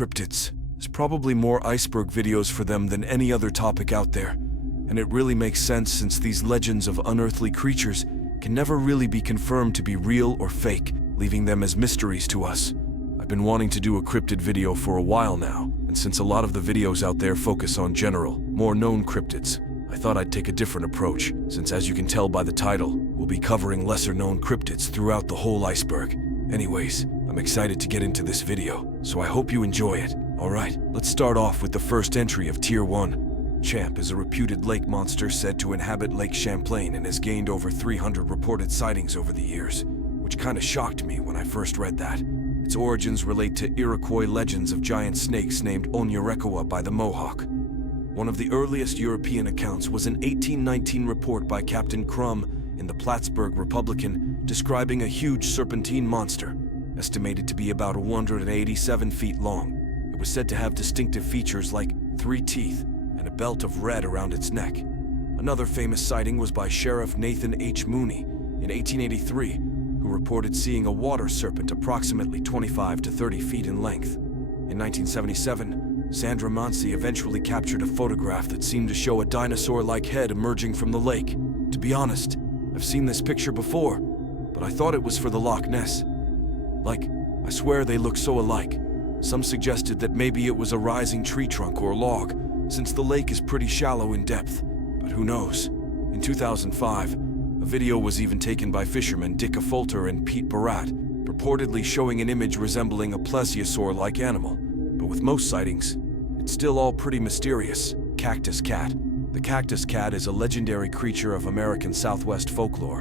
cryptids. There's probably more iceberg videos for them than any other topic out there, and it really makes sense since these legends of unearthly creatures can never really be confirmed to be real or fake, leaving them as mysteries to us. I've been wanting to do a cryptid video for a while now, and since a lot of the videos out there focus on general, more known cryptids, I thought I'd take a different approach, since as you can tell by the title, we'll be covering lesser known cryptids throughout the whole iceberg. Anyways, I'm excited to get into this video, so I hope you enjoy it. Alright, let's start off with the first entry of Tier 1. Champ is a reputed lake monster said to inhabit Lake Champlain and has gained over 300 reported sightings over the years, which kinda shocked me when I first read that. Its origins relate to Iroquois legends of giant snakes named Onyarekoa by the Mohawk. One of the earliest European accounts was an 1819 report by Captain Crum in the Plattsburgh Republican describing a huge serpentine monster, estimated to be about 187 feet long. It was said to have distinctive features like 3 teeth and a belt of red around its neck. Another famous sighting was by Sheriff Nathan H. Mooney in 1883, who reported seeing a water serpent approximately 25 to 30 feet in length. In 1977, Sandra Mansi eventually captured a photograph that seemed to show a dinosaur-like head emerging from the lake. To be honest, I've seen this picture before, but I thought it was for the Loch Ness. I swear they look so alike. Some suggested that maybe it was a rising tree trunk or log, since the lake is pretty shallow in depth, but who knows. In 2005, a video was even taken by fishermen Dick Fulter and Pete Barat, purportedly showing an image resembling a plesiosaur-like animal. But with most sightings, it's still all pretty mysterious. Cactus cat. The cactus cat is a legendary creature of American Southwest folklore,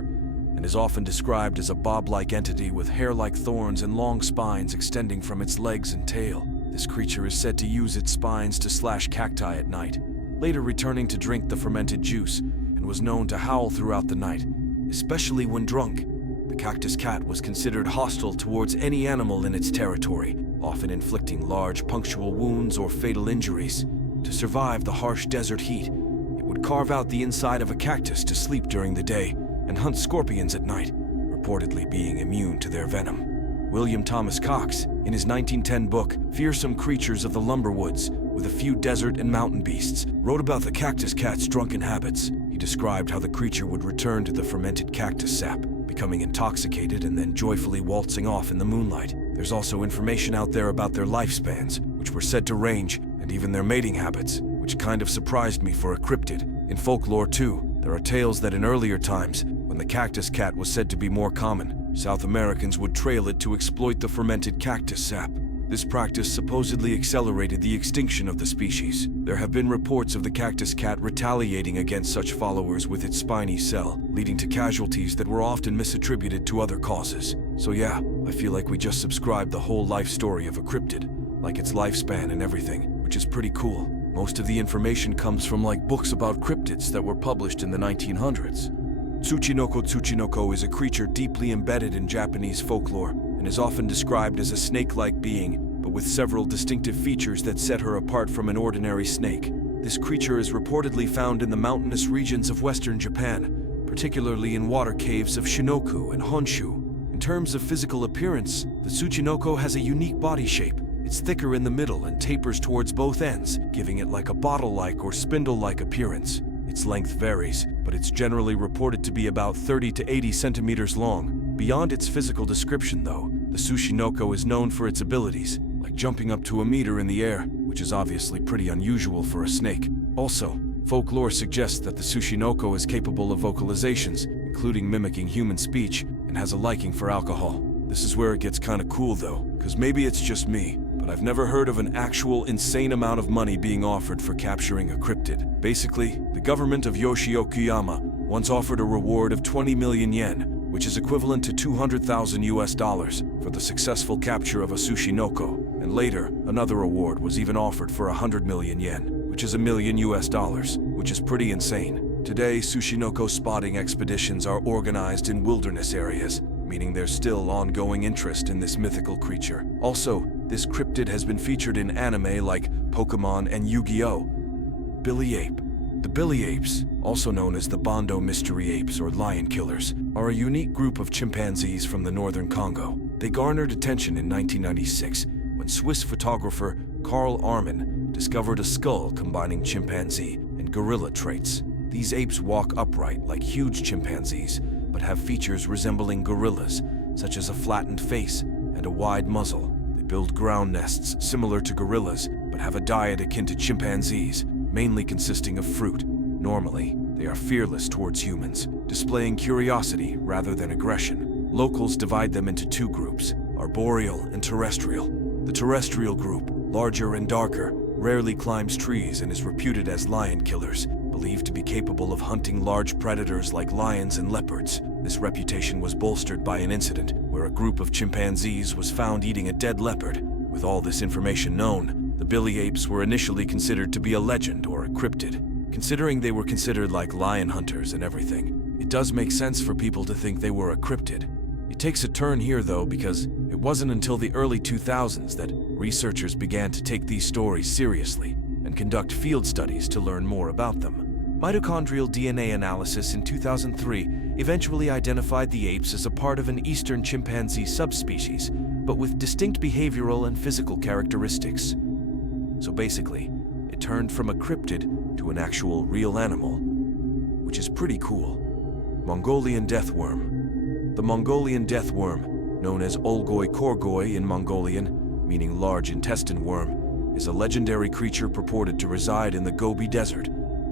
and is often described as a bob-like entity with hair-like thorns and long spines extending from its legs and tail. This creature is said to use its spines to slash cacti at night, later returning to drink the fermented juice, and was known to howl throughout the night, especially when drunk. The cactus cat was considered hostile towards any animal in its territory, often inflicting large punctual wounds or fatal injuries. To survive the harsh desert heat, it would carve out the inside of a cactus to sleep during the day and hunt scorpions at night, reportedly being immune to their venom. William Thomas Cox, in his 1910 book, Fearsome Creatures of the Lumberwoods, with a few desert and mountain beasts, wrote about the cactus cat's drunken habits. He described how the creature would return to the fermented cactus sap, becoming intoxicated and then joyfully waltzing off in the moonlight. There's also information out there about their lifespans, which were said to range, and even their mating habits, which kind of surprised me for a cryptid. In folklore too, there are tales that in earlier times, when the cactus cat was said to be more common, South Americans would trail it to exploit the fermented cactus sap. This practice supposedly accelerated the extinction of the species. There have been reports of the cactus cat retaliating against such followers with its spiny cell, leading to casualties that were often misattributed to other causes. So yeah, I feel like we just subscribed the whole life story of a cryptid, like its lifespan and everything, which is pretty cool. Most of the information comes from books about cryptids that were published in the 1900s. Tsuchinoko is a creature deeply embedded in Japanese folklore and is often described as a snake-like being, but with several distinctive features that set her apart from an ordinary snake. This creature is reportedly found in the mountainous regions of western Japan, particularly in water caves of Shinoku and Honshu. In terms of physical appearance, the Tsuchinoko has a unique body shape. It's thicker in the middle and tapers towards both ends, giving it a bottle-like or spindle-like appearance. Its length varies, but it's generally reported to be about 30 to 80 centimeters long. Beyond its physical description, though, the Tsuchinoko is known for its abilities, like jumping up to a meter in the air, which is obviously pretty unusual for a snake. Also, folklore suggests that the Tsuchinoko is capable of vocalizations, including mimicking human speech, and has a liking for alcohol. This is where it gets kinda cool though, because maybe it's just me, but I've never heard of an actual insane amount of money being offered for capturing a cryptid. Basically, the government of Yoshi-Okuyama once offered a reward of 20 million yen, which is equivalent to $200,000 for the successful capture of a Tsuchinoko, and later, another award was even offered for 100 million yen, which is $1 million, which is pretty insane. Today, Tsuchinoko spotting expeditions are organized in wilderness areas, meaning there's still ongoing interest in this mythical creature. Also, this cryptid has been featured in anime like Pokemon and Yu-Gi-Oh! Billy Ape. The Billy Apes, also known as the Bondo Mystery Apes or Lion Killers, are a unique group of chimpanzees from the northern Congo. They garnered attention in 1996 when Swiss photographer Carl Arman discovered a skull combining chimpanzee and gorilla traits. These apes walk upright like huge chimpanzees, but have features resembling gorillas, such as a flattened face and a wide muzzle. They build ground nests similar to gorillas, but have a diet akin to chimpanzees, mainly consisting of fruit. Normally, they are fearless towards humans, displaying curiosity rather than aggression. Locals divide them into two groups, arboreal and terrestrial. The terrestrial group, larger and darker, rarely climbs trees and is reputed as lion killers, believed to be capable of hunting large predators like lions and leopards. This reputation was bolstered by an incident where a group of chimpanzees was found eating a dead leopard. With all this information known, the billy apes were initially considered to be a legend or a cryptid. Considering they were considered like lion hunters and everything, it does make sense for people to think they were a cryptid. It takes a turn here though, because it wasn't until the early 2000s that researchers began to take these stories seriously and conduct field studies to learn more about them. Mitochondrial DNA analysis in 2003 eventually identified the apes as a part of an eastern chimpanzee subspecies, but with distinct behavioral and physical characteristics. So basically, it turned from a cryptid to an actual real animal, which is pretty cool. Mongolian deathworm. The Mongolian deathworm, known as Olgoi Korgoi in Mongolian, meaning large intestine worm, is a legendary creature purported to reside in the Gobi Desert.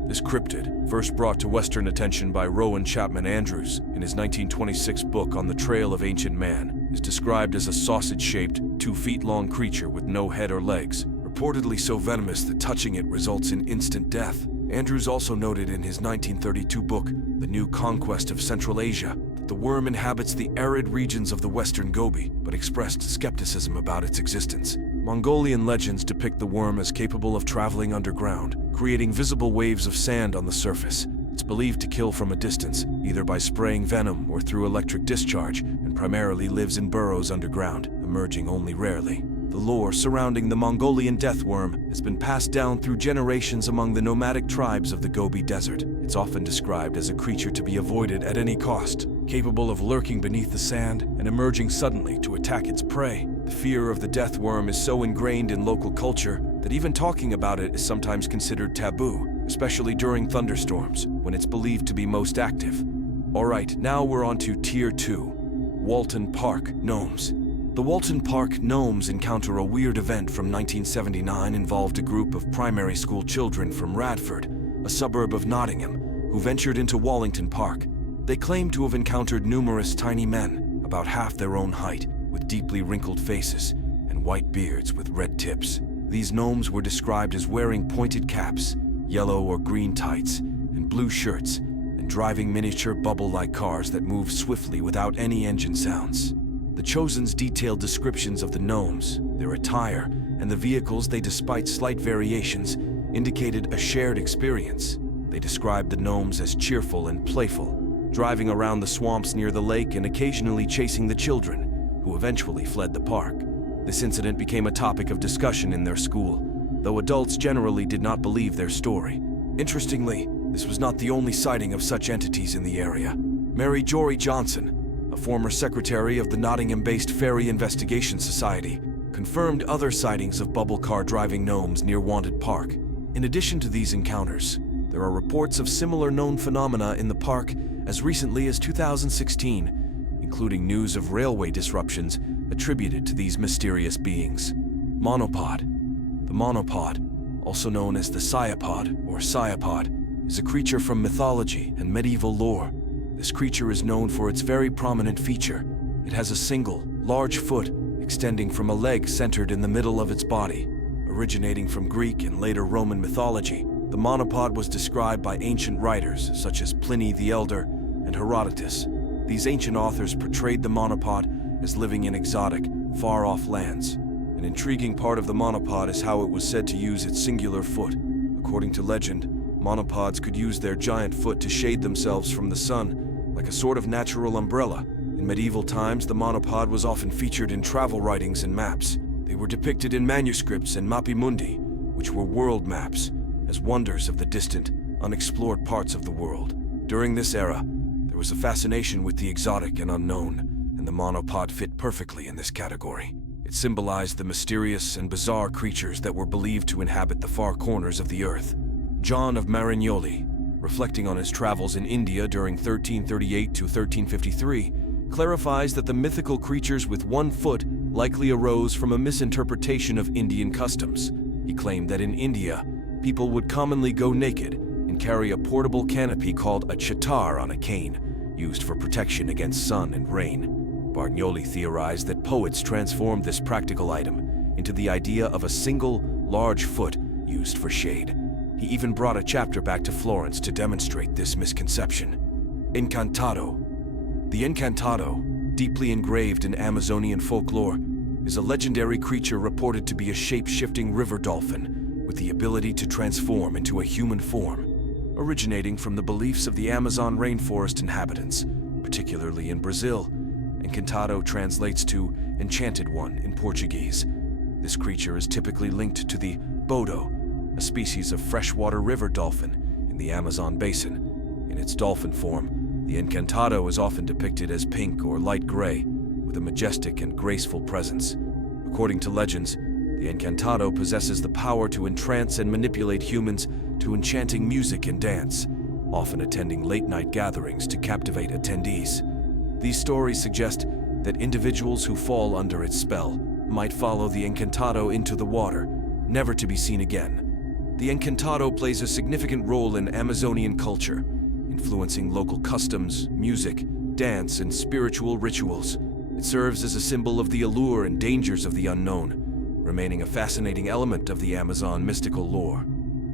This cryptid, first brought to Western attention by Rowan Chapman Andrews in his 1926 book On the Trail of Ancient Man, is described as a sausage-shaped, 2-feet-long creature with no head or legs, reportedly so venomous that touching it results in instant death. Andrews also noted in his 1932 book, The New Conquest of Central Asia, that the worm inhabits the arid regions of the Western Gobi, but expressed skepticism about its existence. Mongolian legends depict the worm as capable of traveling underground, creating visible waves of sand on the surface. It's believed to kill from a distance, either by spraying venom or through electric discharge, and primarily lives in burrows underground, emerging only rarely. The lore surrounding the Mongolian deathworm has been passed down through generations among the nomadic tribes of the Gobi Desert. It's often described as a creature to be avoided at any cost, capable of lurking beneath the sand and emerging suddenly to attack its prey. The fear of the deathworm is so ingrained in local culture that even talking about it is sometimes considered taboo, especially during thunderstorms, when it's believed to be most active. Alright, now we're on to Tier 2. Walton Park Gnomes. The Walton Park Gnomes encounter a weird event from 1979 involved a group of primary school children from Radford, a suburb of Nottingham, who ventured into Wallington Park. They claim to have encountered numerous tiny men, about half their own height, with deeply wrinkled faces and white beards with red tips. These gnomes were described as wearing pointed caps, yellow or green tights, and blue shirts, and driving miniature bubble-like cars that move swiftly without any engine sounds. The Chosen's detailed descriptions of the gnomes, their attire, and the vehicles they, despite slight variations, indicated a shared experience. They described the gnomes as cheerful and playful, driving around the swamps near the lake and occasionally chasing the children, who eventually fled the park. This incident became a topic of discussion in their school, though adults generally did not believe their story. Interestingly, this was not the only sighting of such entities in the area. Mary Jory Johnson, a former secretary of the Nottingham-based Ferry Investigation Society, confirmed other sightings of bubble car driving gnomes near Wanted Park. In addition to these encounters, there are reports of similar known phenomena in the park as recently as 2016, including news of railway disruptions attributed to these mysterious beings. Monopod. The monopod, also known as the Cyapod or Cyapod, is a creature from mythology and medieval lore. This creature is known for its very prominent feature. It has a single, large foot extending from a leg centered in the middle of its body. Originating from Greek and later Roman mythology, the monopod was described by ancient writers such as Pliny the Elder and Herodotus. These ancient authors portrayed the monopod as living in exotic, far-off lands. An intriguing part of the monopod is how it was said to use its singular foot. According to legend, monopods could use their giant foot to shade themselves from the sun, like a sort of natural umbrella. In medieval times, the monopod was often featured in travel writings and maps. They were depicted in manuscripts and mappi mundi, which were world maps, as wonders of the distant, unexplored parts of the world. During this era, there was a fascination with the exotic and unknown, and the monopod fit perfectly in this category. It symbolized the mysterious and bizarre creatures that were believed to inhabit the far corners of the earth. John of Marignoli, reflecting on his travels in India during 1338 to 1353, clarifies that the mythical creatures with 1 foot likely arose from a misinterpretation of Indian customs. He claimed that in India, people would commonly go naked and carry a portable canopy called a chatar on a cane, used for protection against sun and rain. Marignoli theorized that poets transformed this practical item into the idea of a single, large foot used for shade. He even brought a chapter back to Florence to demonstrate this misconception. Incantado. The Incantado, deeply engraved in Amazonian folklore, is a legendary creature reported to be a shape-shifting river dolphin with the ability to transform into a human form. Originating from the beliefs of the Amazon rainforest inhabitants, particularly in Brazil, Encantado translates to Enchanted One in Portuguese. This creature is typically linked to the bodo, a species of freshwater river dolphin in the Amazon basin. In its dolphin form, the Encantado is often depicted as pink or light gray, with a majestic and graceful presence. According to legends, the Encantado possesses the power to entrance and manipulate humans to enchanting music and dance, often attending late-night gatherings to captivate attendees. These stories suggest that individuals who fall under its spell might follow the Encantado into the water, never to be seen again. The Encantado plays a significant role in Amazonian culture, influencing local customs, music, dance, and spiritual rituals. It serves as a symbol of the allure and dangers of the unknown, remaining a fascinating element of the Amazon mystical lore.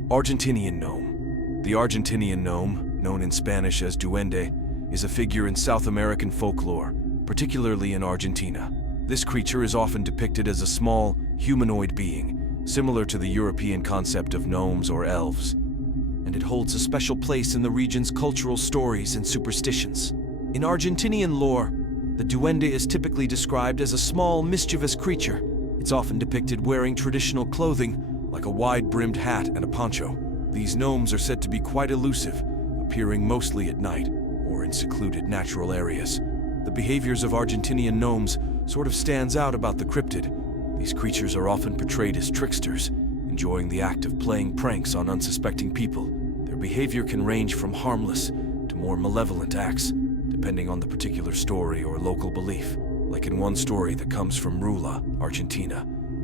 Argentinian gnome. The Argentinian gnome, known in Spanish as duende, is a figure in South American folklore, particularly in Argentina. This creature is often depicted as a small, humanoid being, similar to the European concept of gnomes or elves, and it holds a special place in the region's cultural stories and superstitions. In Argentinian lore, the duende is typically described as a small, mischievous creature. It's often depicted wearing traditional clothing, like a wide-brimmed hat and a poncho. These gnomes are said to be quite elusive, appearing mostly at night or in secluded natural areas. The behaviors of Argentinian gnomes sort of stands out about the cryptid. These creatures are often portrayed as tricksters, enjoying the act of playing pranks on unsuspecting people. Their behavior can range from harmless to more malevolent acts, depending on the particular story or local belief. Like in one story that comes from Rula, Argentina,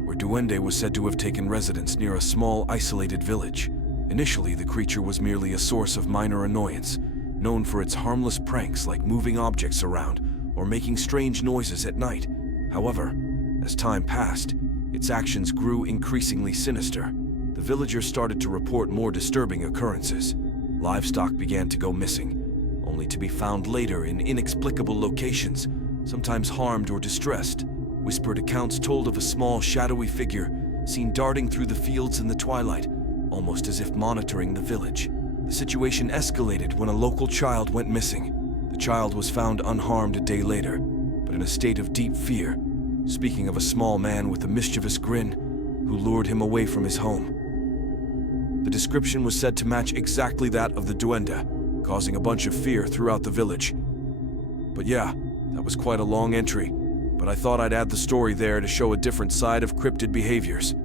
where duende was said to have taken residence near a small, isolated village. Initially, the creature was merely a source of minor annoyance, known for its harmless pranks like moving objects around or making strange noises at night. However, as time passed, its actions grew increasingly sinister. The villagers started to report more disturbing occurrences. Livestock began to go missing, only to be found later in inexplicable locations, sometimes harmed or distressed. Whispered accounts told of a small, shadowy figure seen darting through the fields in the twilight, almost as if monitoring the village. The situation escalated when a local child went missing. The child was found unharmed a day later, but in a state of deep fear, speaking of a small man with a mischievous grin who lured him away from his home. The description was said to match exactly that of the duende, causing a bunch of fear throughout the village. But yeah, that was quite a long entry, but I thought I'd add the story there to show a different side of cryptid behaviors.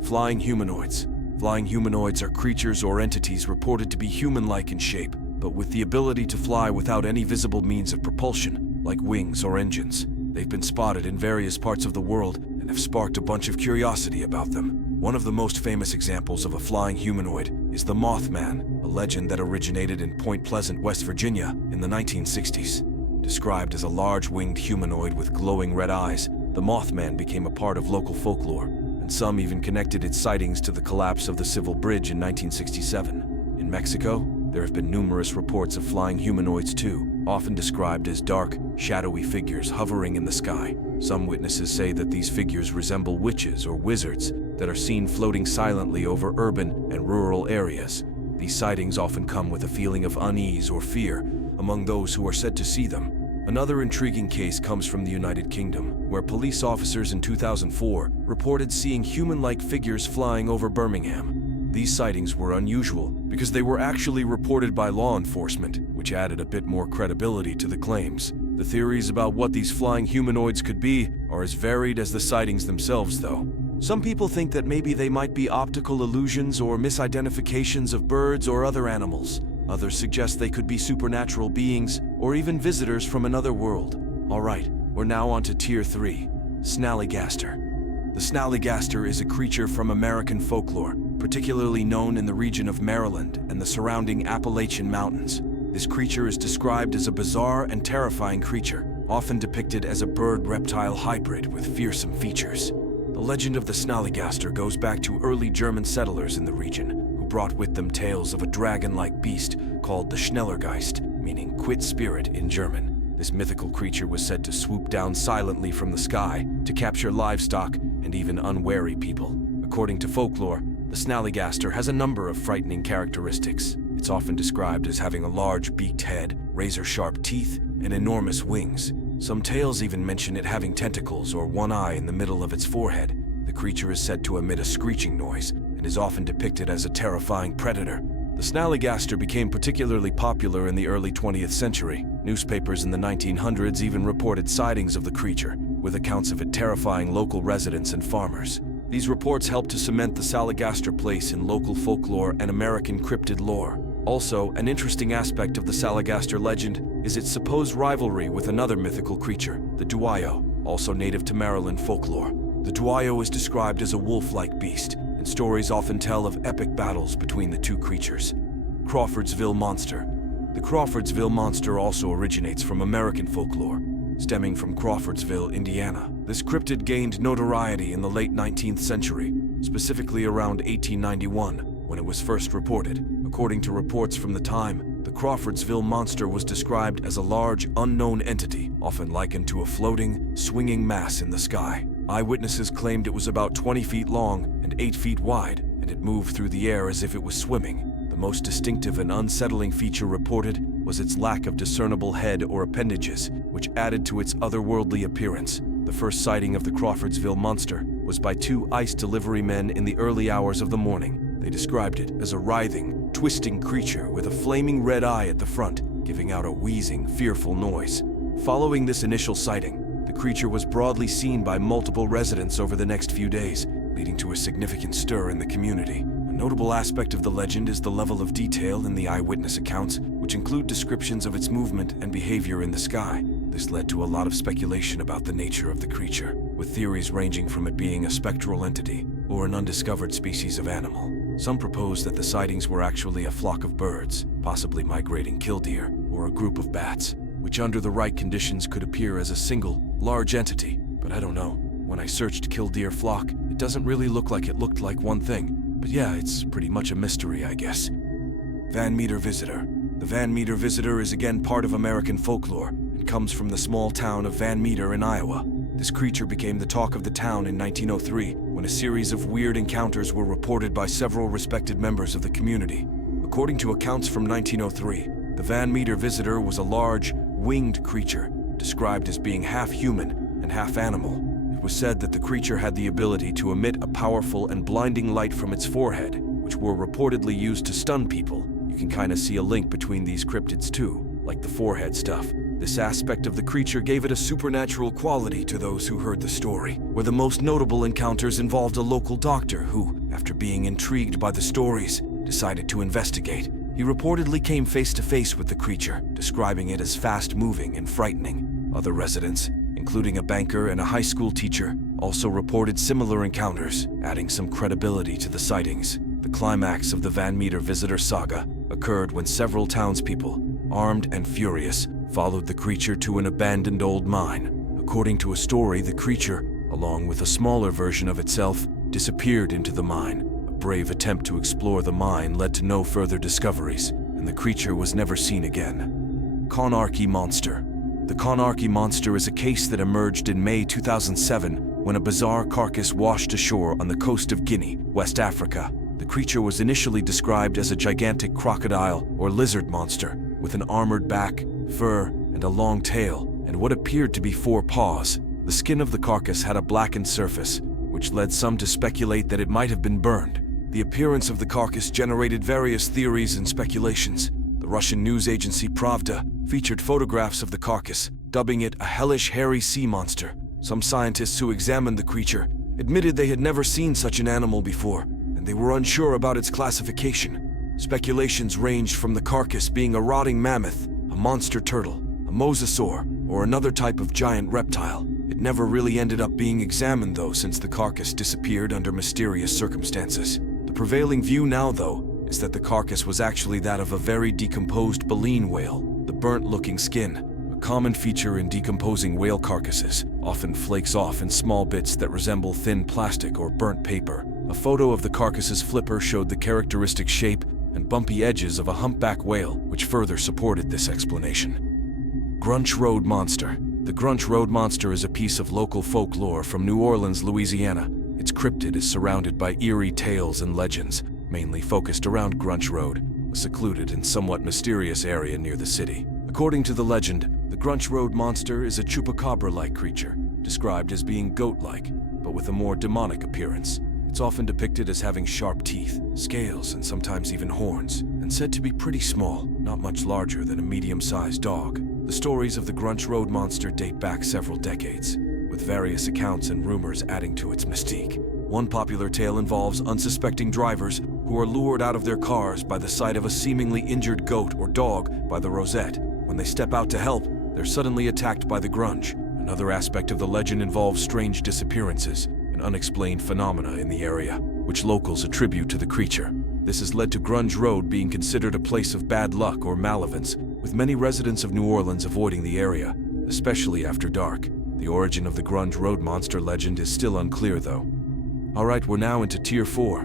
Flying humanoids. Flying humanoids are creatures or entities reported to be human-like in shape, but with the ability to fly without any visible means of propulsion, like wings or engines. They've been spotted in various parts of the world and have sparked a bunch of curiosity about them. One of the most famous examples of a flying humanoid is the Mothman, a legend that originated in Point Pleasant, West Virginia in the 1960s. Described as a large winged humanoid with glowing red eyes, the Mothman became a part of local folklore, and some even connected its sightings to the collapse of the Civil Bridge in 1967. In Mexico, there have been numerous reports of flying humanoids too, often described as dark, shadowy figures hovering in the sky. Some witnesses say that these figures resemble witches or wizards that are seen floating silently over urban and rural areas. These sightings often come with a feeling of unease or fear among those who are said to see them. Another intriguing case comes from the United Kingdom, where police officers in 2004 reported seeing human-like figures flying over Birmingham. These sightings were unusual because they were actually reported by law enforcement, which added a bit more credibility to the claims. The theories about what these flying humanoids could be are as varied as the sightings themselves, though. Some people think that maybe they might be optical illusions or misidentifications of birds or other animals. Others suggest they could be supernatural beings or even visitors from another world. Alright, we're now on to Tier 3, Snallygaster. The Snallygaster is a creature from American folklore, particularly known in the region of Maryland and the surrounding Appalachian Mountains. This creature is described as a bizarre and terrifying creature, often depicted as a bird-reptile hybrid with fearsome features. The legend of the Snallygaster goes back to early German settlers in the region, who brought with them tales of a dragon-like beast called the Schnellergeist, meaning quit spirit in German. This mythical creature was said to swoop down silently from the sky to capture livestock and even unwary people. According to folklore, the Snallygaster has a number of frightening characteristics. It's often described as having a large beaked head, razor-sharp teeth, and enormous wings. Some tales even mention it having tentacles or one eye in the middle of its forehead. The creature is said to emit a screeching noise and is often depicted as a terrifying predator. The Snallygaster became particularly popular in the early 20th century. Newspapers in the 1900s even reported sightings of the creature, with accounts of it terrifying local residents and farmers. These reports helped to cement the Snallygaster place in local folklore and American cryptid lore. Also, an interesting aspect of the Snallygaster legend is its supposed rivalry with another mythical creature, the Duayo, also native to Maryland folklore. The Duayo is described as a wolf-like beast, and stories often tell of epic battles between the two creatures. Crawfordsville Monster. The Crawfordsville Monster also originates from American folklore, stemming from Crawfordsville, Indiana. This cryptid gained notoriety in the late 19th century, specifically around 1891, when it was first reported. According to reports from the time, the Crawfordsville Monster was described as a large, unknown entity, often likened to a floating, swinging mass in the sky. Eyewitnesses claimed it was about 20 feet long and 8 feet wide, and it moved through the air as if it was swimming. The most distinctive and unsettling feature reported was its lack of discernible head or appendages, which added to its otherworldly appearance. The first sighting of the Crawfordsville Monster was by two ice delivery men in the early hours of the morning. They described it as a writhing, twisting creature with a flaming red eye at the front, giving out a wheezing, fearful noise. Following this initial sighting, the creature was broadly seen by multiple residents over the next few days, leading to a significant stir in the community. A notable aspect of the legend is the level of detail in the eyewitness accounts, which include descriptions of its movement and behavior in the sky. This led to a lot of speculation about the nature of the creature, with theories ranging from it being a spectral entity or an undiscovered species of animal. Some propose that the sightings were actually a flock of birds, possibly migrating killdeer, or a group of bats, which under the right conditions could appear as a single, large entity. But I don't know. When I searched killdeer flock, it doesn't really look like it looked like one thing. But yeah, it's pretty much a mystery, I guess. Van Meter Visitor. The Van Meter Visitor is again part of American folklore and comes from the small town of Van Meter in Iowa. This creature became the talk of the town in 1903 when a series of weird encounters were reported by several respected members of the community. According to accounts from 1903, the Van Meter Visitor was a large, winged creature, described as being half human and half animal. It was said that the creature had the ability to emit a powerful and blinding light from its forehead, which were reportedly used to stun people. You can kind of see a link between these cryptids too, like the forehead stuff. This aspect of the creature gave it a supernatural quality to those who heard the story, where the most notable encounters involved a local doctor who, after being intrigued by the stories, decided to investigate. He reportedly came face to face with the creature, describing it as fast-moving and frightening. Other residents, including a banker and a high school teacher, also reported similar encounters, adding some credibility to the sightings. The climax of the Van Meter Visitor saga occurred when several townspeople, armed and furious, followed the creature to an abandoned old mine. According to a story, the creature, along with a smaller version of itself, disappeared into the mine. A brave attempt to explore the mine led to no further discoveries, and the creature was never seen again. Konarki Monster. The Konarki Monster is a case that emerged in May 2007 when a bizarre carcass washed ashore on the coast of Guinea, West Africa. The creature was initially described as a gigantic crocodile or lizard monster with an armored back, fur, and a long tail, and what appeared to be 4 paws. The skin of the carcass had a blackened surface, which led some to speculate that it might have been burned. The appearance of the carcass generated various theories and speculations. The Russian news agency Pravda featured photographs of the carcass, dubbing it a hellish, hairy sea monster. Some scientists who examined the creature admitted they had never seen such an animal before, and they were unsure about its classification. Speculations ranged from the carcass being a rotting mammoth, a monster turtle, a mosasaur, or another type of giant reptile. It never really ended up being examined though, since the carcass disappeared under mysterious circumstances. The prevailing view now though is that the carcass was actually that of a very decomposed baleen whale. The burnt-looking skin, a common feature in decomposing whale carcasses, often flakes off in small bits that resemble thin plastic or burnt paper. A photo of the carcass's flipper showed the characteristic shape and bumpy edges of a humpback whale, which further supported this explanation. Grunch Road Monster. The Grunch Road Monster is a piece of local folklore from New Orleans, Louisiana. Its cryptid is surrounded by eerie tales and legends, mainly focused around Grunch Road, a secluded and somewhat mysterious area near the city. According to the legend, the Grunch Road Monster is a Chupacabra-like creature, described as being goat-like, but with a more demonic appearance. It's often depicted as having sharp teeth, scales, and sometimes even horns, and said to be pretty small, not much larger than a medium-sized dog. The stories of the Grunch Road Monster date back several decades, with various accounts and rumors adding to its mystique. One popular tale involves unsuspecting drivers who are lured out of their cars by the sight of a seemingly injured goat or dog by the rosette. When they step out to help, they're suddenly attacked by the grunge. Another aspect of the legend involves strange disappearances and unexplained phenomena in the area, which locals attribute to the creature. This has led to Grunge Road being considered a place of bad luck or malevolence, with many residents of New Orleans avoiding the area, especially after dark. The origin of the Grunge Road Monster legend is still unclear, though. Alright, we're now into Tier 4.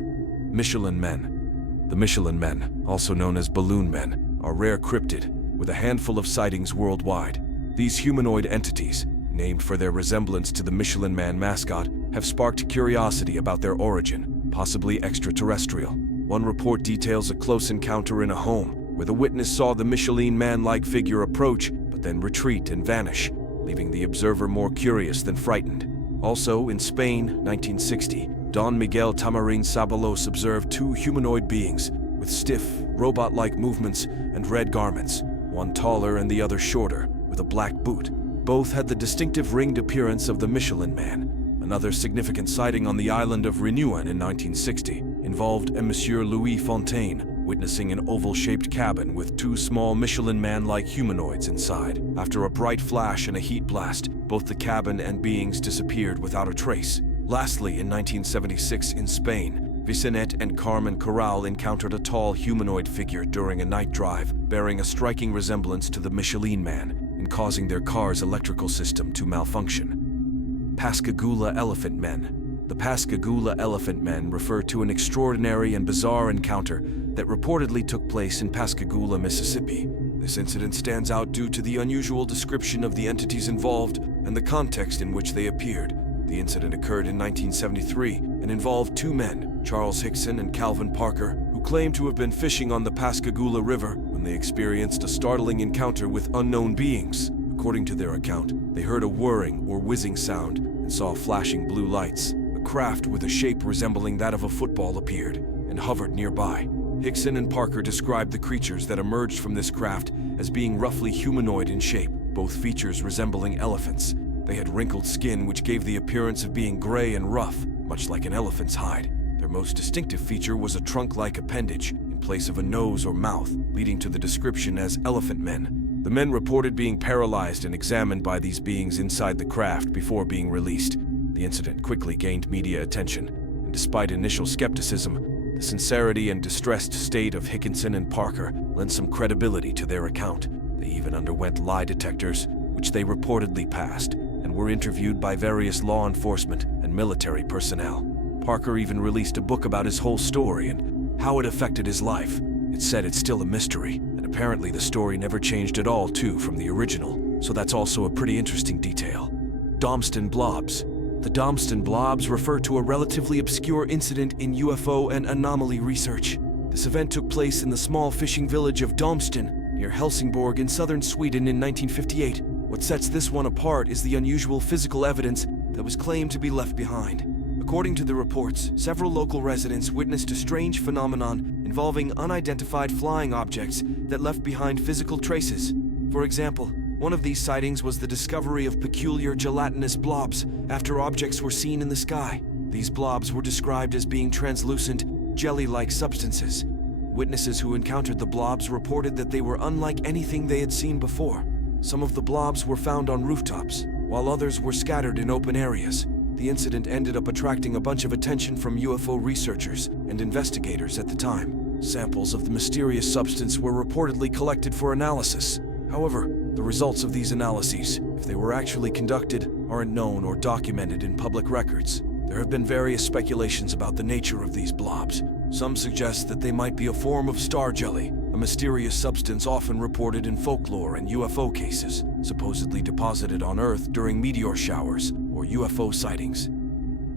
Michelin Men. The Michelin Men, also known as Balloon Men, are rare cryptid, with a handful of sightings worldwide. These humanoid entities, named for their resemblance to the Michelin Man mascot, have sparked curiosity about their origin, possibly extraterrestrial. One report details a close encounter in a home, where the witness saw the Michelin Man-like figure approach, but then retreat and vanish, leaving the observer more curious than frightened. Also, in Spain, 1960, Don Miguel Tamarin Sabalos observed two humanoid beings with stiff, robot-like movements and red garments, one taller and the other shorter, with a black boot. Both had the distinctive ringed appearance of the Michelin Man. Another significant sighting on the island of Réunion in 1960 involved a Monsieur Louis Fontaine witnessing an oval-shaped cabin with two small Michelin Man-like humanoids inside. After a bright flash and a heat blast, both the cabin and beings disappeared without a trace. Lastly, in 1976 in Spain, Vicente and Carmen Corral encountered a tall humanoid figure during a night drive, bearing a striking resemblance to the Michelin Man and causing their car's electrical system to malfunction. Pascagoula Elephant Men. The Pascagoula Elephant Men refer to an extraordinary and bizarre encounter that reportedly took place in Pascagoula, Mississippi. This incident stands out due to the unusual description of the entities involved and the context in which they appeared. The incident occurred in 1973 and involved two men, Charles Hickson and Calvin Parker, who claimed to have been fishing on the Pascagoula River when they experienced a startling encounter with unknown beings. According to their account, they heard a whirring or whizzing sound and saw flashing blue lights. A craft with a shape resembling that of a football appeared and hovered nearby. Hickson and Parker described the creatures that emerged from this craft as being roughly humanoid in shape, both features resembling elephants. They had wrinkled skin which gave the appearance of being gray and rough, much like an elephant's hide. Their most distinctive feature was a trunk-like appendage in place of a nose or mouth, leading to the description as elephant men. The men reported being paralyzed and examined by these beings inside the craft before being released. The incident quickly gained media attention, and despite initial skepticism, the sincerity and distressed state of Hickinson and Parker lent some credibility to their account. They even underwent lie detectors, which they reportedly passed, and were interviewed by various law enforcement and military personnel. Parker even released a book about his whole story and how it affected his life. It said it's still a mystery, and apparently the story never changed at all too from the original, so that's also a pretty interesting detail. Domston Blobs. The Domston Blobs refer to a relatively obscure incident in UFO and anomaly research. This event took place in the small fishing village of Domston, near Helsingborg in southern Sweden in 1958. What sets this one apart is the unusual physical evidence that was claimed to be left behind. According to the reports, several local residents witnessed a strange phenomenon involving unidentified flying objects that left behind physical traces. For example, One of these sightings was the discovery of peculiar gelatinous blobs after objects were seen in the sky. These blobs were described as being translucent, jelly-like substances. Witnesses who encountered the blobs reported that they were unlike anything they had seen before. Some of the blobs were found on rooftops, while others were scattered in open areas. The incident ended up attracting a bunch of attention from UFO researchers and investigators at the time. Samples of the mysterious substance were reportedly collected for analysis. However, the results of these analyses, if they were actually conducted, aren't known or documented in public records. There have been various speculations about the nature of these blobs. Some suggest that they might be a form of star jelly, a mysterious substance often reported in folklore and UFO cases, supposedly deposited on Earth during meteor showers or UFO sightings.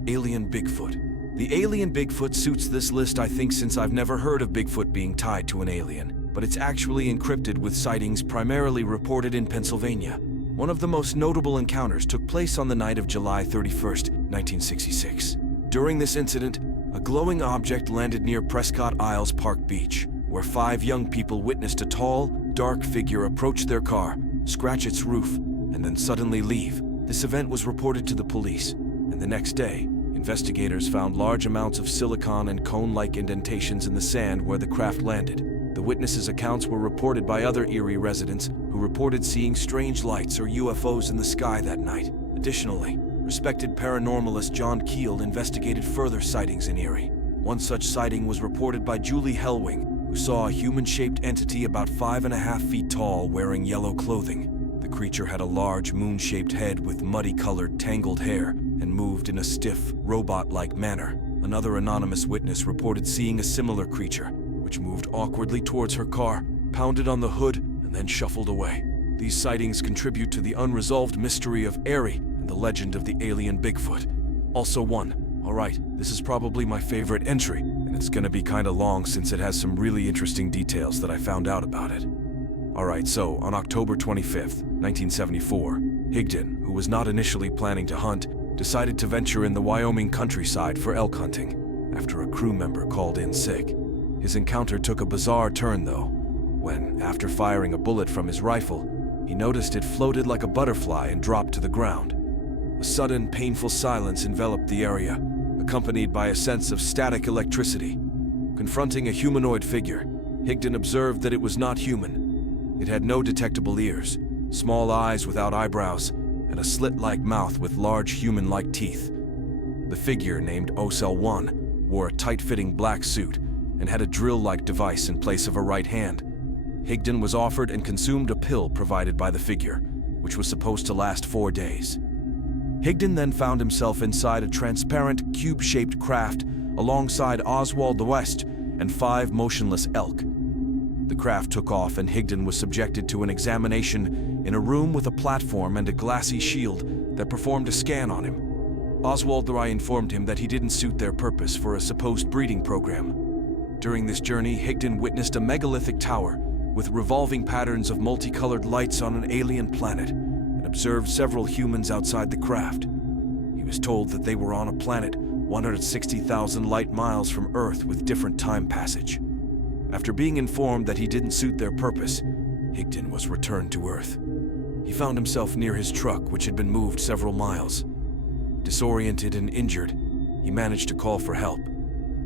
Alien Bigfoot. The alien Bigfoot suits this list, I think, since I've never heard of Bigfoot being tied to an alien, but it's actually encrypted, with sightings primarily reported in Pennsylvania. One of the most notable encounters took place on the night of July 31st, 1966. During this incident, a glowing object landed near Prescott Isles Park Beach, where 5 young people witnessed a tall, dark figure approach their car, scratch its roof, and then suddenly leave. This event was reported to the police, and the next day, investigators found large amounts of silicon and cone-like indentations in the sand where the craft landed. The witnesses' accounts were reported by other Erie residents who reported seeing strange lights or UFOs in the sky that night. Additionally, respected paranormalist John Keel investigated further sightings in Erie. One such sighting was reported by Julie Hellwing, who saw a human-shaped entity about 5.5 feet tall wearing yellow clothing. The creature had a large moon-shaped head with muddy-colored, tangled hair and moved in a stiff, robot-like manner. Another anonymous witness reported seeing a similar creature, which moved awkwardly towards her car, pounded on the hood, and then shuffled away. These sightings contribute to the unresolved mystery of Erie and the legend of the alien Bigfoot. Also one. Alright, this is probably my favorite entry, and it's gonna be kinda long since it has some really interesting details that I found out about it. Alright, so on October 25th, 1974, Higdon, who was not initially planning to hunt, decided to venture in the Wyoming countryside for elk hunting, after a crew member called in sick. His encounter took a bizarre turn, though, when, after firing a bullet from his rifle, he noticed it floated like a butterfly and dropped to the ground. A sudden, painful silence enveloped the area, accompanied by a sense of static electricity. Confronting a humanoid figure, Higdon observed that it was not human. It had no detectable ears, small eyes without eyebrows, and a slit-like mouth with large human-like teeth. The figure, named Ocel-1, wore a tight-fitting black suit and had a drill-like device in place of a right hand. Higdon was offered and consumed a pill provided by the figure, which was supposed to last 4 days. Higdon then found himself inside a transparent, cube-shaped craft alongside Oswald the West and 5 motionless elk. The craft took off and Higdon was subjected to an examination in a room with a platform and a glassy shield that performed a scan on him. Oswald the West informed him that he didn't suit their purpose for a supposed breeding program. During this journey, Higdon witnessed a megalithic tower with revolving patterns of multicolored lights on an alien planet and observed several humans outside the craft. He was told that they were on a planet 160,000 light miles from Earth with different time passage. After being informed that he didn't suit their purpose, Higdon was returned to Earth. He found himself near his truck, which had been moved several miles. Disoriented and injured, he managed to call for help.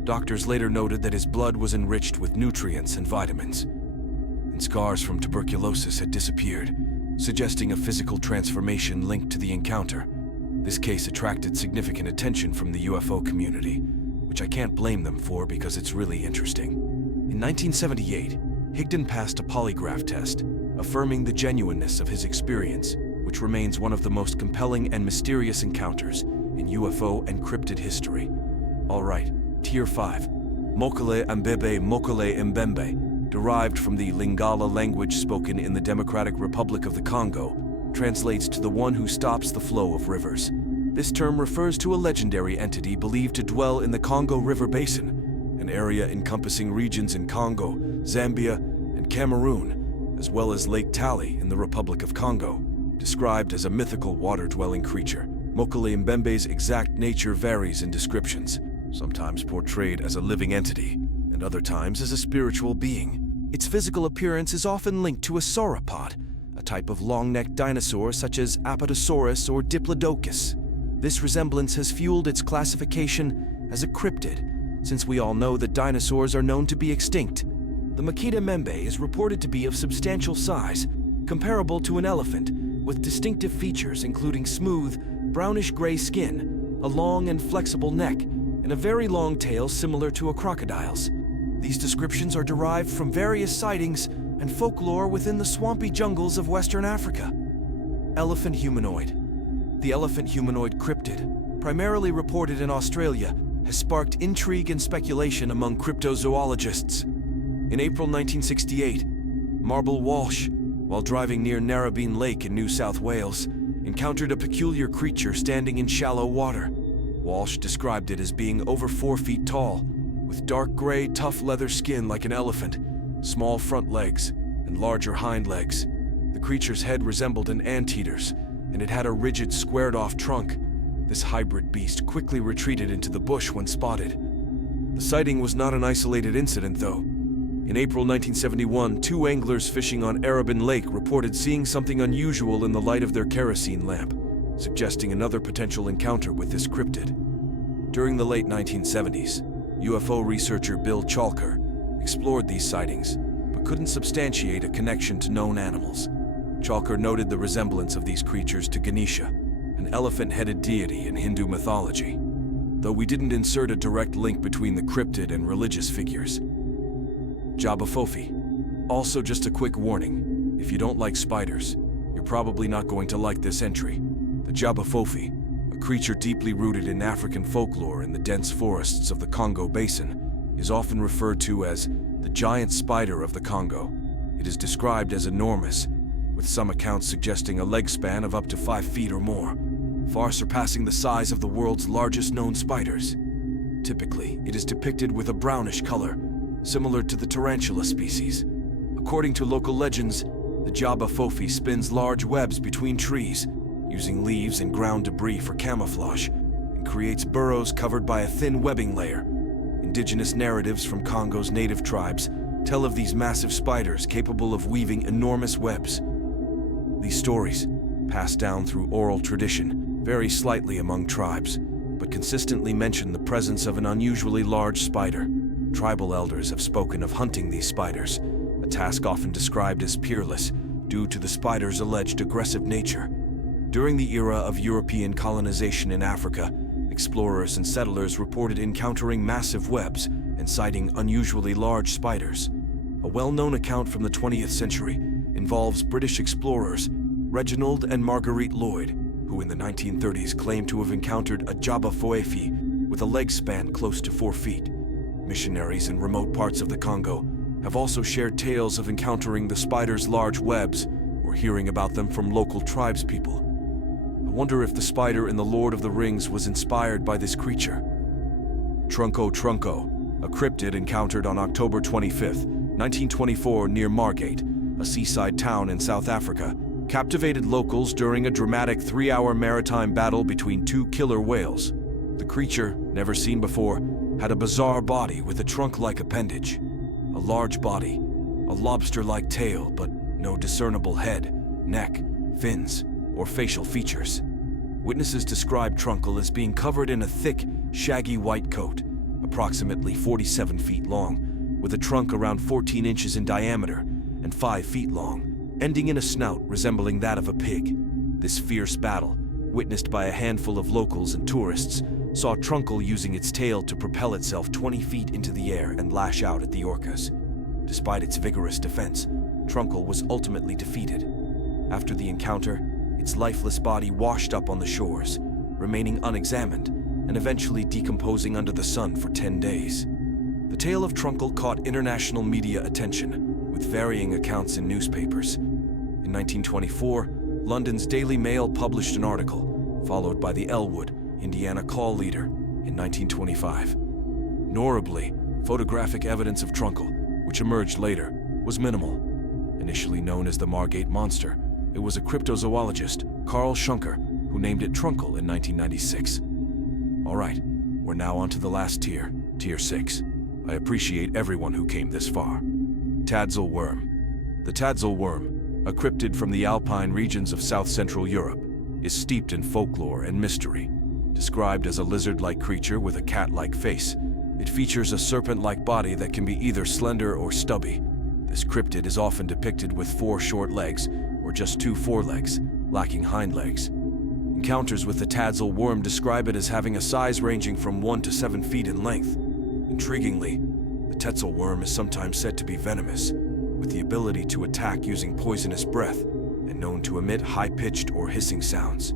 Doctors later noted that his blood was enriched with nutrients and vitamins, and scars from tuberculosis had disappeared, suggesting a physical transformation linked to the encounter. This case attracted significant attention from the UFO community, which I can't blame them for because it's really interesting. In 1978, Higdon passed a polygraph test, affirming the genuineness of his experience, which remains one of the most compelling and mysterious encounters in UFO and cryptid history. All right, Tier 5. Mokele-Mbembe, derived from the Lingala language spoken in the Democratic Republic of the Congo, translates to the one who stops the flow of rivers. This term refers to a legendary entity believed to dwell in the Congo River Basin, an area encompassing regions in Congo, Zambia, and Cameroon, as well as Lake Tali in the Republic of Congo. Described as a mythical water-dwelling creature, Mokele-Mbembe's exact nature varies in descriptions, sometimes portrayed as a living entity, and other times as a spiritual being. Its physical appearance is often linked to a sauropod, a a type of long-necked dinosaur such as Apatosaurus or Diplodocus. This resemblance has fueled its classification as a cryptid, since we all know that dinosaurs are known to be extinct. The Mokele-Mbembe is reported to be of substantial size, comparable to an elephant, with distinctive features including smooth, brownish-gray skin, a long and flexible neck, and a very long tail similar to a crocodile's. These descriptions are derived from various sightings and folklore within the swampy jungles of Western Africa. Elephant humanoid. The elephant humanoid cryptid, primarily reported in Australia, has sparked intrigue and speculation among cryptozoologists. In April 1968, Marble Walsh, while driving near Narrabeen Lake in New South Wales, encountered a peculiar creature standing in shallow water. Walsh described it as being over 4 feet tall, with dark gray, tough leather skin like an elephant, small front legs, and larger hind legs. The creature's head resembled an anteater's, and it had a rigid, squared-off trunk. This hybrid beast quickly retreated into the bush when spotted. The sighting was not an isolated incident, though. In April 1971, 2 anglers fishing on Narrabeen Lake reported seeing something unusual in the light of their kerosene lamp, suggesting another potential encounter with this cryptid. During the late 1970s, UFO researcher Bill Chalker explored these sightings, but couldn't substantiate a connection to known animals. Chalker noted the resemblance of these creatures to Ganesha, an elephant-headed deity in Hindu mythology, though we didn't insert a direct link between the cryptid and religious figures. Jabafofi. Also, just a quick warning, if you don't like spiders, you're probably not going to like this entry. The Jabafofi, a creature deeply rooted in African folklore in the dense forests of the Congo Basin, is often referred to as the giant spider of the Congo. It is described as enormous, with some accounts suggesting a leg span of up to 5 feet or more, far surpassing the size of the world's largest known spiders. Typically, it is depicted with a brownish color, similar to the tarantula species. According to local legends, the Jabafofi spins large webs between trees, using leaves and ground debris for camouflage, and creates burrows covered by a thin webbing layer. Indigenous narratives from Congo's native tribes tell of these massive spiders capable of weaving enormous webs. These stories, passed down through oral tradition, vary slightly among tribes, but consistently mention the presence of an unusually large spider. Tribal elders have spoken of hunting these spiders, a task often described as peerless due to the spider's alleged aggressive nature. During the era of European colonization in Africa, explorers and settlers reported encountering massive webs and sighting unusually large spiders. A well-known account from the 20th century involves British explorers Reginald and Marguerite Lloyd, who in the 1930s claimed to have encountered a Jabafofi with a leg span close to 4 feet. Missionaries in remote parts of the Congo have also shared tales of encountering the spider's large webs or hearing about them from local tribespeople. I wonder if the spider in The Lord of the Rings was inspired by this creature. Trunco Trunco, a cryptid encountered on October 25, 1924 near Margate, a seaside town in South Africa, captivated locals during a dramatic 3-hour maritime battle between 2 killer whales. The creature, never seen before, had a bizarre body with a trunk-like appendage, a large body, a lobster-like tail, but no discernible head, neck, fins, or facial features. Witnesses described Truncle as being covered in a thick, shaggy white coat, approximately 47 feet long, with a trunk around 14 inches in diameter and 5 feet long, ending in a snout resembling that of a pig. This fierce battle, witnessed by a handful of locals and tourists, saw Truncle using its tail to propel itself 20 feet into the air and lash out at the orcas. Despite its vigorous defense, Truncle was ultimately defeated. After the encounter, its lifeless body washed up on the shores, remaining unexamined and eventually decomposing under the sun for 10 days. The tale of Truncle caught international media attention, with varying accounts in newspapers. In 1924, London's Daily Mail published an article, followed by the Elwood, Indiana Call Leader in 1925. Notably, photographic evidence of Truncle, which emerged later, was minimal. Initially known as the Margate Monster, it was a cryptozoologist, Carl Schunker, who named it Truncle in 1996. All right, we're now on to the last tier, Tier 6. I appreciate everyone who came this far. Tadzel worm. The Tadzel worm, a cryptid from the alpine regions of south-central Europe, is steeped in folklore and mystery. Described as a lizard-like creature with a cat-like face, it features a serpent-like body that can be either slender or stubby. This cryptid is often depicted with 4 short legs, or just 2 forelegs, lacking hind legs. Encounters with the Tadzel worm describe it as having a size ranging from 1 to 7 feet in length. Intriguingly, the Tetzel worm is sometimes said to be venomous, with the ability to attack using poisonous breath, and known to emit high-pitched or hissing sounds.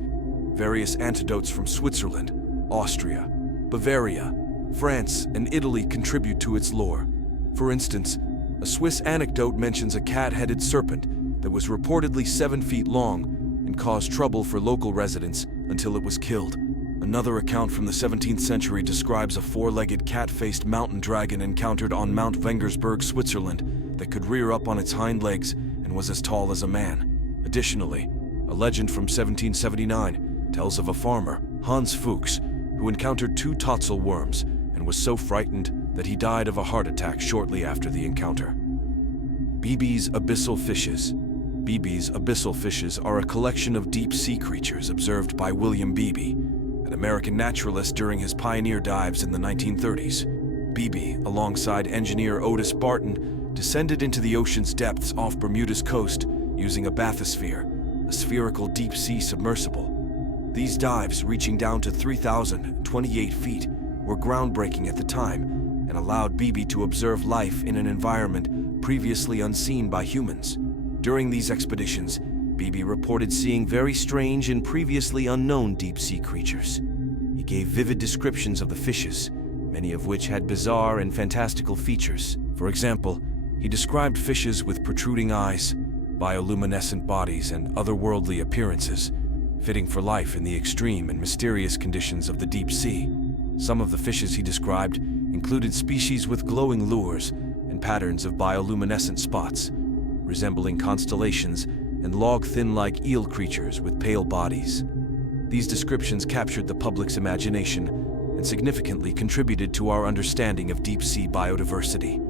Various anecdotes from Switzerland, Austria, Bavaria, France, and Italy contribute to its lore. For instance, a Swiss anecdote mentions a cat-headed serpent that was reportedly 7 feet long and caused trouble for local residents until it was killed. Another account from the 17th century describes a 4-legged cat-faced mountain dragon encountered on Mount Vengersberg, Switzerland, that could rear up on its hind legs and was as tall as a man. Additionally, a legend from 1779 tells of a farmer, Hans Fuchs, who encountered 2 Totzel worms and was so frightened that he died of a heart attack shortly after the encounter. Beebe's abyssal fishes. Beebe's abyssal fishes are a collection of deep-sea creatures observed by William Beebe, an American naturalist during his pioneer dives in the 1930s. Beebe, alongside engineer Otis Barton, descended into the ocean's depths off Bermuda's coast using a bathysphere, a spherical deep-sea submersible. These dives, reaching down to 3,028 feet, were groundbreaking at the time and allowed Beebe to observe life in an environment previously unseen by humans. During these expeditions, Beebe reported seeing very strange and previously unknown deep-sea creatures. He gave vivid descriptions of the fishes, many of which had bizarre and fantastical features. For example, he described fishes with protruding eyes, bioluminescent bodies, and otherworldly appearances, fitting for life in the extreme and mysterious conditions of the deep sea. Some of the fishes he described included species with glowing lures and patterns of bioluminescent spots, resembling constellations and log-thin-like eel creatures with pale bodies. These descriptions captured the public's imagination and significantly contributed to our understanding of deep-sea biodiversity.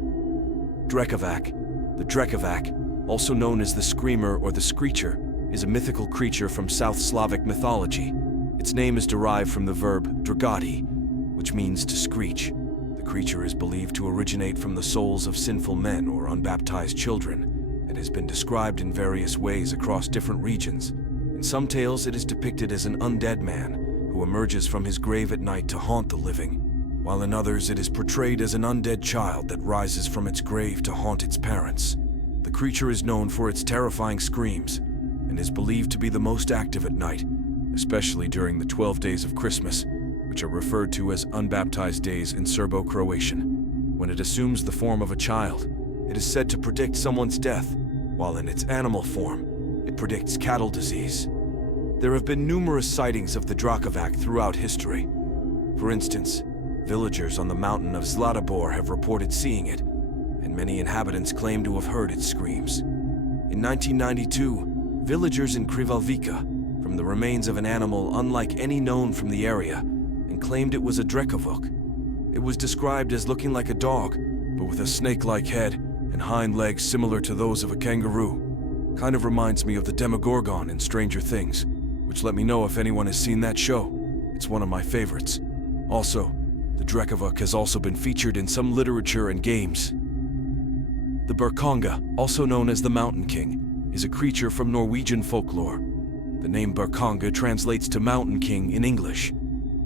Drekavac. The Drekavac, also known as the Screamer or the Screecher, is a mythical creature from South Slavic mythology. Its name is derived from the verb dragati, which means to screech. The creature is believed to originate from the souls of sinful men or unbaptized children, and has been described in various ways across different regions. In some tales, it is depicted as an undead man who emerges from his grave at night to haunt the living, while in others it is portrayed as an undead child that rises from its grave to haunt its parents. The creature is known for its terrifying screams, and is believed to be the most active at night, especially during the 12 days of Christmas, which are referred to as unbaptized days in Serbo-Croatian. When it assumes the form of a child, it is said to predict someone's death, while in its animal form, it predicts cattle disease. There have been numerous sightings of the Drekavac throughout history. For instance, villagers on the mountain of Zlatibor have reported seeing it, and many inhabitants claim to have heard its screams. In 1992, villagers in Krivalvika from the remains of an animal unlike any known from the area and claimed it was a Drekavuk. It was described as looking like a dog, but with a snake-like head and hind legs similar to those of a kangaroo. Kind of reminds me of the Demogorgon in Stranger Things, which let me know if anyone has seen that show. It's one of my favorites. Also, the Drekavuk has also been featured in some literature and games. The Berkonga, also known as the Mountain King, is a creature from Norwegian folklore. The name Berkonga translates to Mountain King in English.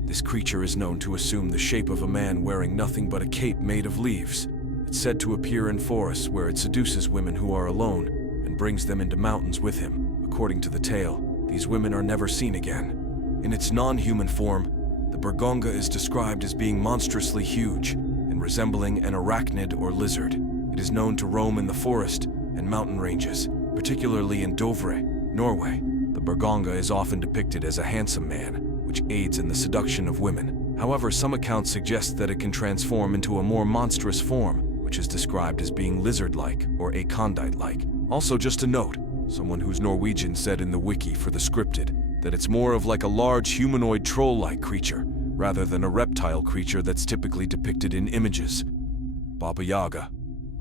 This creature is known to assume the shape of a man wearing nothing but a cape made of leaves. It's said to appear in forests where it seduces women who are alone and brings them into mountains with him. According to the tale, these women are never seen again. In its non-human form, the Berkonga is described as being monstrously huge and resembling an arachnid or lizard. It is known to roam in the forest and mountain ranges, particularly in Dovre, Norway. The Berkonga is often depicted as a handsome man, which aids in the seduction of women. However, some accounts suggest that it can transform into a more monstrous form, which is described as being lizard-like or acondite-like. Also, just a note, someone who's Norwegian said in the wiki for the Cryptid that it's more of like a large humanoid troll-like creature, rather than a reptile creature that's typically depicted in images. Baba Yaga.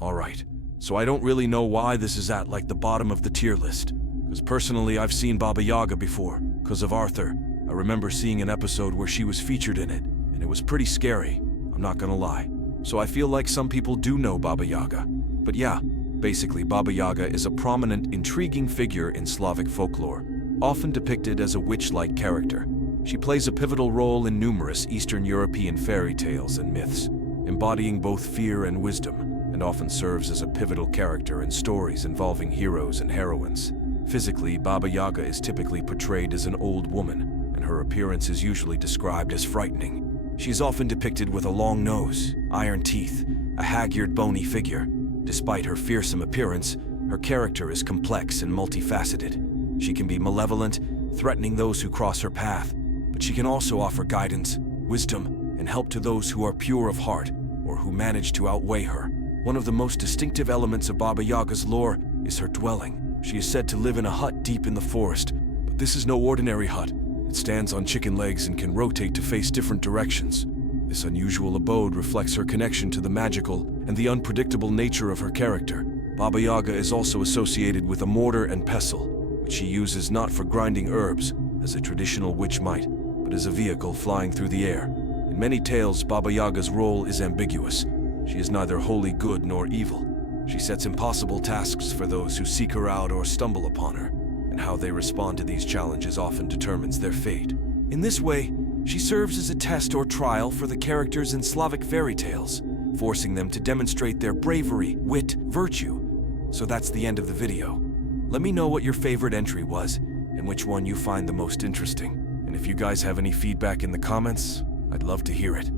Alright, so I don't really know why this is at like the bottom of the tier list. Because personally, I've seen Baba Yaga before, because of Arthur. I remember seeing an episode where she was featured in it, and it was pretty scary, I'm not gonna lie. So I feel like some people do know Baba Yaga. But yeah, basically Baba Yaga is a prominent, intriguing figure in Slavic folklore, often depicted as a witch-like character. She plays a pivotal role in numerous Eastern European fairy tales and myths, embodying both fear and wisdom, and often serves as a pivotal character in stories involving heroes and heroines. Physically, Baba Yaga is typically portrayed as an old woman, and her appearance is usually described as frightening. She is often depicted with a long nose, iron teeth, a haggard, bony figure. Despite her fearsome appearance, her character is complex and multifaceted. She can be malevolent, threatening those who cross her path, but she can also offer guidance, wisdom, and help to those who are pure of heart or who manage to outweigh her. One of the most distinctive elements of Baba Yaga's lore is her dwelling. She is said to live in a hut deep in the forest, but this is no ordinary hut. It stands on chicken legs and can rotate to face different directions. This unusual abode reflects her connection to the magical and the unpredictable nature of her character. Baba Yaga is also associated with a mortar and pestle, which she uses not for grinding herbs, as a traditional witch might, but as a vehicle flying through the air. In many tales, Baba Yaga's role is ambiguous. She is neither wholly good nor evil. She sets impossible tasks for those who seek her out or stumble upon her, and how they respond to these challenges often determines their fate. In this way, she serves as a test or trial for the characters in Slavic fairy tales, forcing them to demonstrate their bravery, wit, virtue. So that's the end of the video. Let me know what your favorite entry was, and which one you find the most interesting. And if you guys have any feedback in the comments, I'd love to hear it.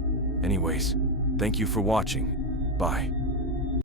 Anyways, thank you for watching. Bye.